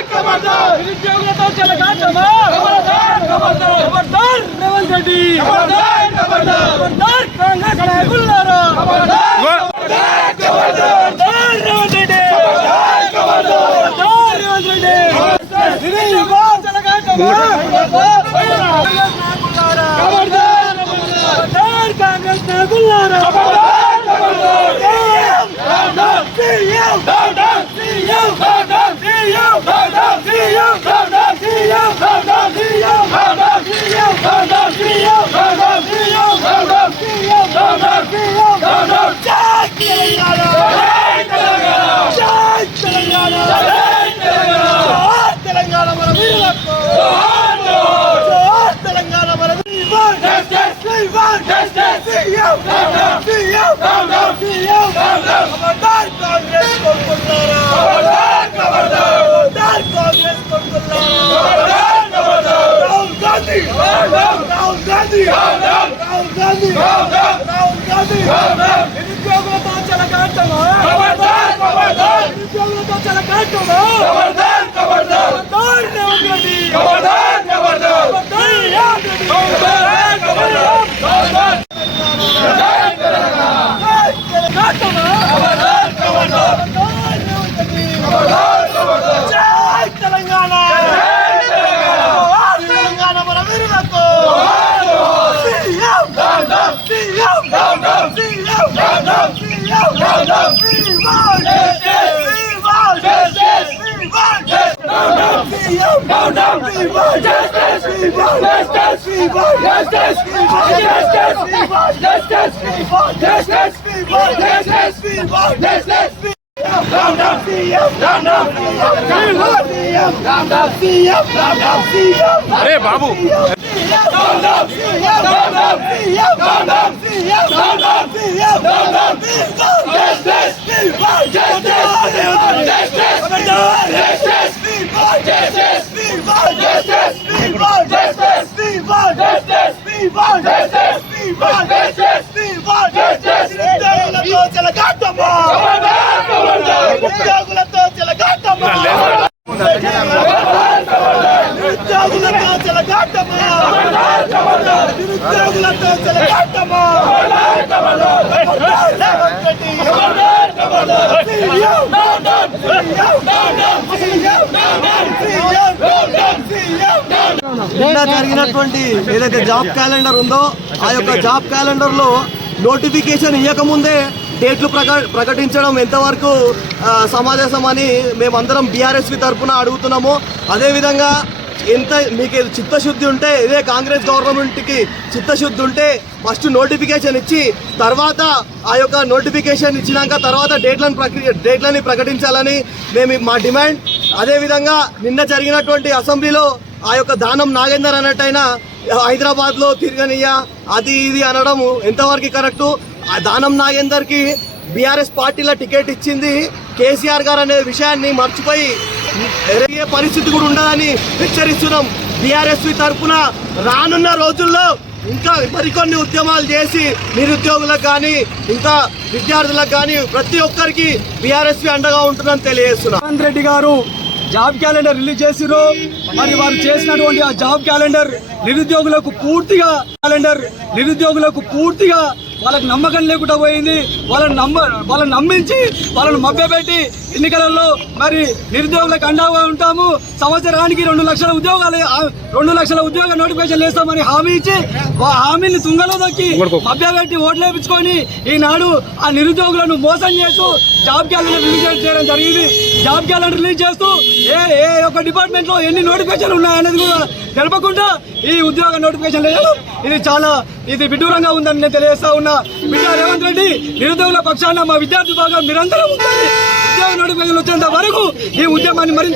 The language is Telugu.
నిరుద్యోగులతో చెలగాటమా ఖబర్దార్ రేవంత్ రెడ్డి ఖబర్దార్ కాంగ్రెస్ నాయకులారా రేవంత్ రెడ్డి కాంగ్రెస్ నాయకులారా నిరుద్యోగులతో చెలగాటమా నిరుద్యోగులతో చెలగాటమా రేవంత్ రెడ్డి अरे बाबू నిన్న జరిగినటువంటి ఏదైతే జాబ్ క్యాలెండర్ ఉందో ఆ యొక్క జాబ్ క్యాలెండర్ లో నోటిఫికేషన్ ఇవ్వకముందే డేట్లు ప్రకటించడం ఎంతవరకు సమావేశం అని మేమందరం బీఆర్ఎస్పీ తరఫున అడుగుతున్నాము. అదేవిధంగా ఎంత మీకు చిత్తశుద్ధి ఉంటే ఇదే కాంగ్రెస్ గవర్నమెంట్కి చిత్తశుద్ధి ఉంటే ఫస్ట్ నోటిఫికేషన్ ఇచ్చి తర్వాత ఆ యొక్క నోటిఫికేషన్ ఇచ్చినాక తర్వాత డేట్లని ప్రకటించాలని మేము మా డిమాండ్. అదేవిధంగా నిన్న జరిగినటువంటి అసెంబ్లీలో ఆ యొక్క దానం నాగేందర్ అన్నట్టయినా హైదరాబాద్లో తిరగనియా అది ఇది అనడం ఎంతవరకు కరెక్టు? ఆ దానం నాగేందర్కి బీఆర్ఎస్ పార్టీలో టికెట్ ఇచ్చింది కేసీఆర్ గారు అనే విషయాన్ని మర్చిపోయి ఏ పరిస్థితి కూడా ఉండదని హెచ్చరిస్తున్నాం. బీఆర్ఎస్పీ తరఫున రానున్న రోజుల్లో ఇంకా మరికొన్ని ఉద్యమాలు చేసి నిరుద్యోగులకు కానీ ఇంకా విద్యార్థులకు కానీ ప్రతి ఒక్కరికి బీఆర్ఎస్పీ అండగా ఉంటుందని తెలియజేస్తున్నాం. రేవంత్ రెడ్డి గారు జాబ్ క్యాలెండర్ రిలీజ్ చేసిరు. మరి వారు చేసినటువంటి ఆ జాబ్ క్యాలెండర్ నిరుద్యోగులకు పూర్తిగా వాళ్ళకి నమ్మకం లేకుండా పోయింది. వాళ్ళని నమ్మించి వాళ్ళని మభ్యపెట్టి ఎన్నికలలో మరి నిరుద్యోగులకు అండగా ఉంటాము, సంవత్సరానికి 2 లక్షల ఉద్యోగ నోటిఫికేషన్ వేస్తామని హామీ ఇచ్చి హామీని తుంగలో దొక్కి మభ్యపెట్టి ఓట్లు వేయించుకొని ఈనాడు ఆ నిరుద్యోగులను మోసం చేస్తూ జాబ్ క్యాలెండర్ రిలీజ్ చేయడం జరిగింది. జాబ్ క్యాలెండర్ రిలీజ్ చేస్తూ ఏ ఒక్క డిపార్ట్మెంట్ లో ఎన్ని నోటిఫికేషన్లు ఉన్నాయనేది కూడా తెలపకుండా ఈ ఉద్యోగ నోటిఫికేషన్ వేయడం ఇది విడ్డూరంగా ఉందని నేను తెలియజేస్తా ఉన్నా. రేవంత్ రెడ్డి నిరుద్యోగుల పక్షాన మా విద్యార్థి భాగం నిరంతరం ఉంటుంది. ఉద్యోగ నోటిఫికేషన్ వచ్చేంత వరకు ఈ ఉద్యమాన్ని మరింత